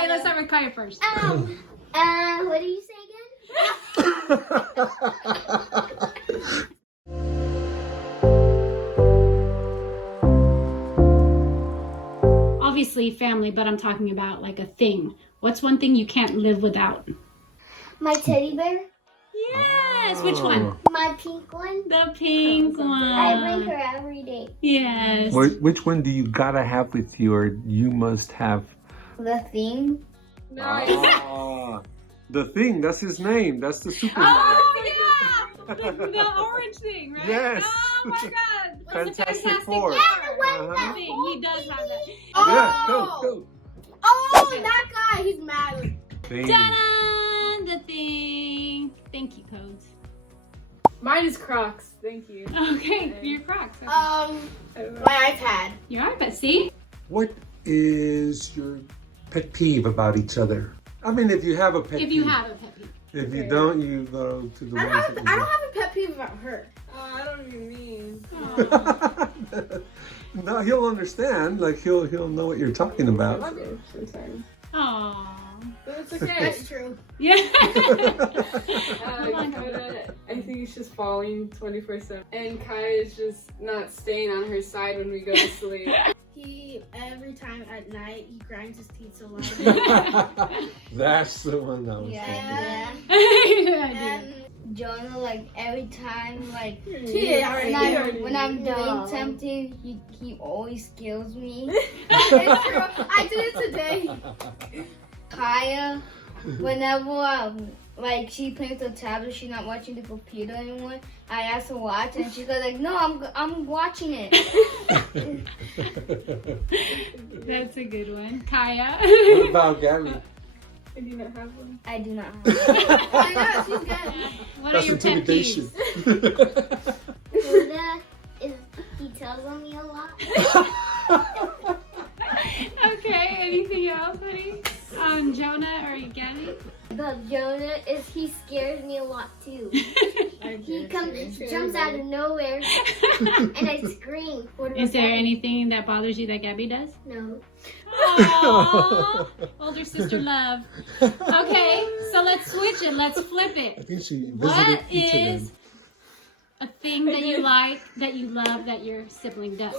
Kai, let's start with Kai first. What do you say again? Obviously family, but I'm talking about like a thing. What's one thing you can't live without? My teddy bear. Yes, which one? My pink one. The pink one. I bring her every day. Yes. Which one do you gotta have with you, or you must have? The thing. Ah, the thing. That's his name. That's the Superman. Oh yeah, the orange thing, right? Yes. Oh my God. What's the Fantastic Four. Four thing? He does have that. Yeah, go. Oh, that guy. He's mad. Thing. Ta-da! The thing. Thank you, Codes. Mine is Crocs. Thank you. Okay, your Crocs. Okay. My iPad. You are, but see? What is your pet peeve about each other? I mean, if you have a pet peeve. If you have a pet peeve. If you don't, you go to the ones that you I don't have a pet peeve about her. Oh, I don't even mean. Aww. No, he'll understand. Like he'll know what you're talking I about. love you sometimes. Aww. But it's okay. That's true. Yeah. Coda, I think he's just falling 24/7. And Kai is just not staying on her side when we go to sleep. He, every time at night, he grinds his teeth so loud. That's the one that was And Jonah, like, every time, like, Yeah, when I'm doing something, he always kills me. It's true. I did it today. Kaya, whenever like she plays the tablet, she's not watching the computer anymore. I ask her to watch, and she goes like, "No, I'm watching it." That's a good one. Kaya. What about Gabby? I do not have one. I do not have. I know she's good. What That's are your pet intimidation. peeves? Buddha he tells on me a lot. Okay, anything else, honey? Jonah or Gabby? But Jonah he scares me a lot too. He jumps out of nowhere, and I scream. Is there anything that bothers you that Gabby does? No. Aww, older sister love. Okay, so let's switch it. Let's flip I it. think she visited What each of is them. a thing that you like, that you love, that your sibling does?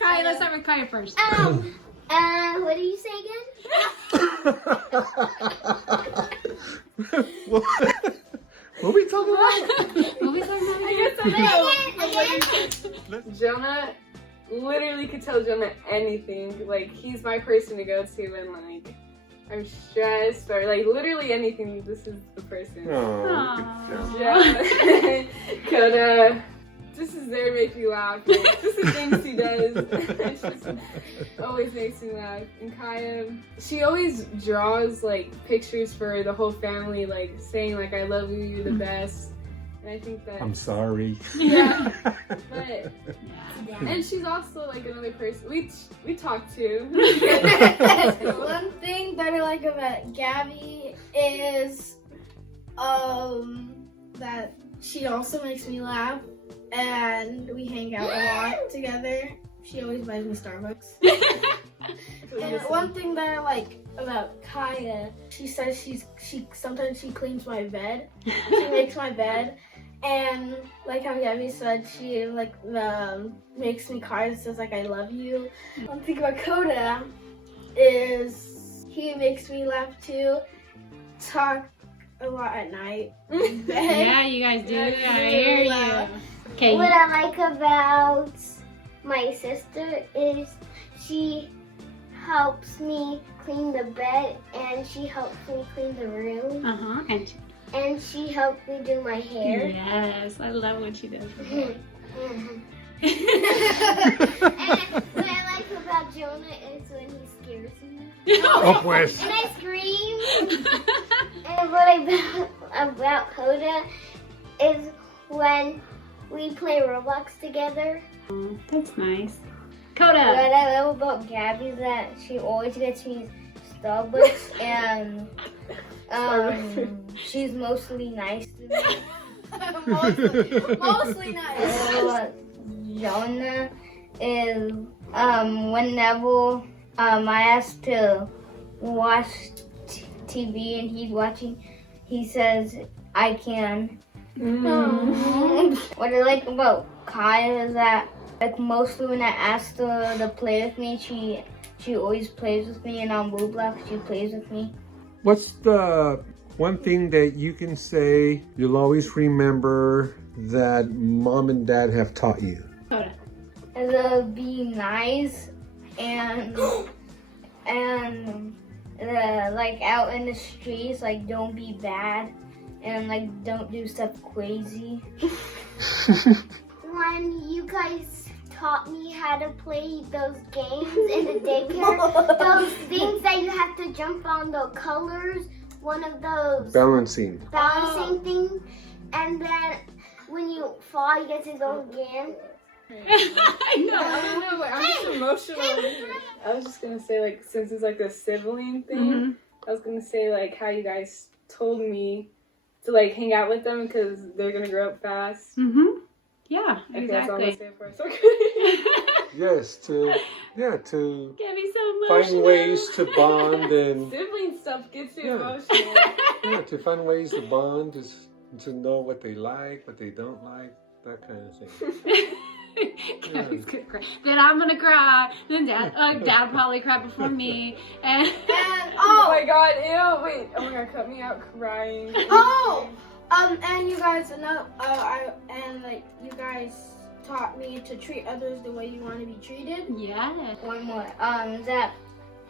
Kaya, let's start with Kaya first. What do you say again? What we talking about? What we talking about? Jonah, literally could tell Jonah anything. Like, he's my person to go to when, like, I'm stressed or, like, literally anything. This is the person. Oh, Yeah. Coda, this is there to make me laugh. Like, this is things he does. It just always makes me laugh. And Kaya, she always draws like pictures for the whole family, like saying like I love you, you're the best. And I think that I'm sorry. yeah. But and she's also like another person we talk to. One thing that I like about Gabby is that she also makes me laugh. And we hang out a lot together. She always buys me Starbucks. And one thing that I like about Kaya, she says she sometimes she cleans my bed. She makes my bed, and like how Gabby said, she like makes me cry and says like I love you. One thing about Coda is he makes me laugh too. Talk a lot at night. Yeah, you guys do. I hear you. Okay. What I like about my sister is she helps me clean the bed and she helps me clean the room. And she helped me do my hair. Yes, I love what she does. And what I like about Jonah is when he scares me. Oh, pues. And I scream. And what I about Coda is when we play Roblox together. Oh, that's nice. What Coda. I love about Gabby is that she always gets me Starbucks and she's mostly nice to me. mostly nice. Jonah is whenever I asked to watch TV and he's watching. He says I can. What I like about Kaya is that like mostly when I ask her to play with me, she always plays with me, and on Roblox she plays with me. What's the one thing that you can say you'll always remember that mom and dad have taught you? To be nice and like out in the streets, like don't be bad and like don't do stuff crazy. When you guys taught me how to play those games in the daycare, those things that you have to jump on the colors, one of those Balancing. things, and then when you fall, you get to go again. I know. I don't know, but I'm just emotional. I was just gonna say, like, since it's like a sibling thing, I was gonna say, like, how you guys told me to, like, hang out with them because they're gonna grow up fast. Yeah, Okay, that's all I'm exactly. gonna say for a second. Yes, to Get me so find emotional. ways to bond and Sibling stuff gets you Yeah. emotional. yeah, to find ways to bond, to know what they like, what they don't like, that kind of thing. Gabby's gonna cry. Then I'm gonna cry. Then dad will probably cry before me. And Oh my god, ew, wait. Oh my god, cut me out crying. And you guys know, you guys taught me to treat others the way you want to be treated. yeah. One more. That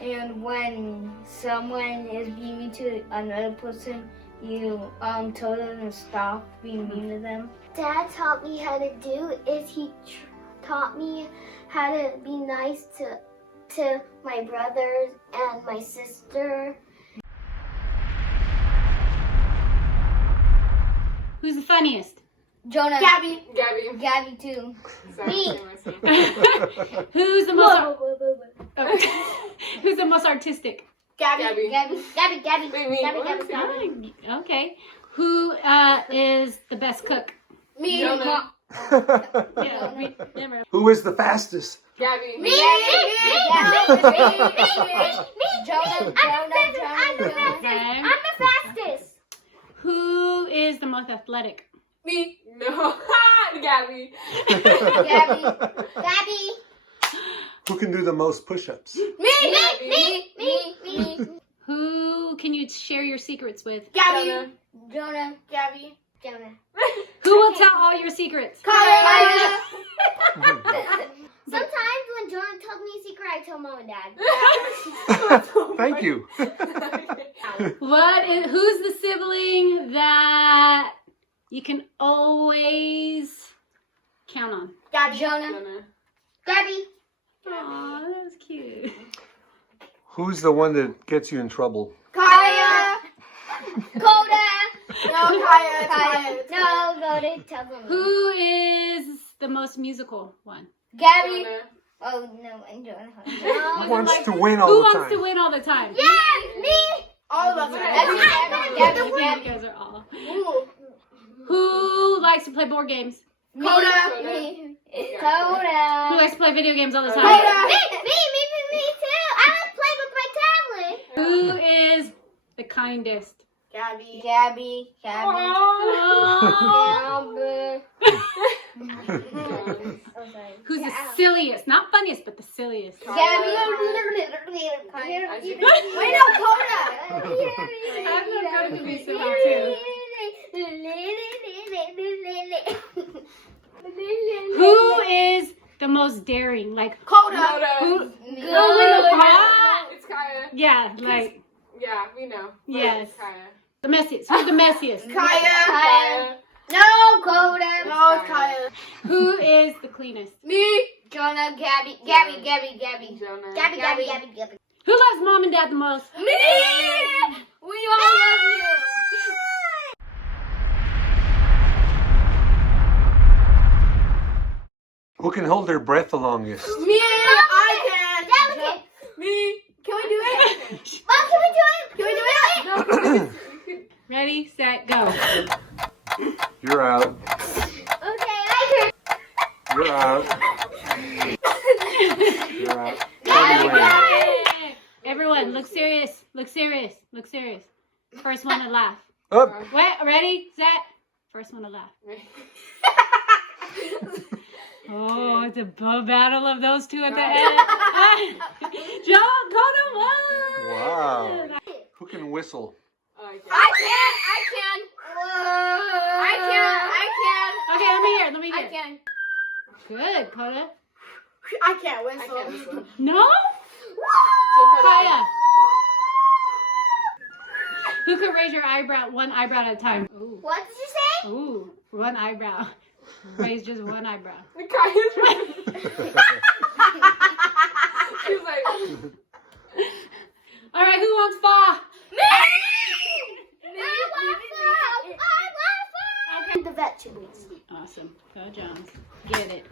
and when someone is being mean to another person, you tell them to stop being mean to them. Dad taught me how to do is he taught me how to be nice to my brothers and my sister. Who's the funniest? Jonah. Gabby. Gabby too. Sorry, Me. say myself. Who's the most? Who's the most artistic? Gabby. Gabby. Wait, me. Gabby, What? Gabby. Okay. Who is the best cook? Me. Jonah. Yeah, never. Who is the fastest? Gabby. Me. Jonah. Okay. I'm the fastest. Who is the most athletic? Me. No. Gabby. Gabby. Gabby. Who can do the most push-ups? Me. Who can you share your secrets with? Gabby. Jonah. Gabby. Jonah. Who will tell all your secrets? Kaya. Sometimes when Jonah tells me a secret, I tell mom and dad. Thank you. Who's the sibling that you can always count on? Gabby. Jonah. Gabby. Aw, that was cute. Who's the one that gets you in trouble? Kaya. Coda. No, Kaya. No, go to tell them. Who is the most musical one? Gabby. Jonah. Oh no, and Jonah. Who wants to win all Who the wants time? to win all the time? Yeah, me. All of us are Gabby. You guys are all. Who likes to play board games? Coda. Me. Who Coda. likes to play video games all the time? Coda. Me too. I like playing with my tablet. Who is the kindest? Gabby. Gabby. Aw. Who's the silliest? Not funniest, but the silliest. Gabby. Wait, no, Coda. I know Coda can be silly too. Who is the most daring? Like, Coda. who? Kaya. It's Kaya. Yeah, like, Yeah, we know. But Yes. It's Kaya. the messiest. Who's the messiest? Kaya. Kaya. No, Coda. No, it's Kaya. Who is the cleanest? Me. Jonah. Gabby. Jonah. Who loves mom and dad the most? Me. We all love you. Who can hold their breath the longest? Me. I can. Delicate. Me. Can we do it? Mom, can we do it? Ready, set, go. You're out. Okay, I You're out. You're out. can. Cody wins. Look serious. Look serious. First one to laugh. Up. Wait, ready, set. First one to laugh. Oh, it's a battle of those two at the end. John, Coda won. Wow. Who can whistle? I can. Okay, let me hear. Let me I hear. can. Good, Coda. I can't whistle. No? So Kaya. Who could raise your eyebrow, one eyebrow at a time? Ooh. What did you say? Ooh, one eyebrow. Raise just one eyebrow. Kaya's She's like, All right, who wants spa? Okay. The vegetables. Awesome. Go, Jones. Get it.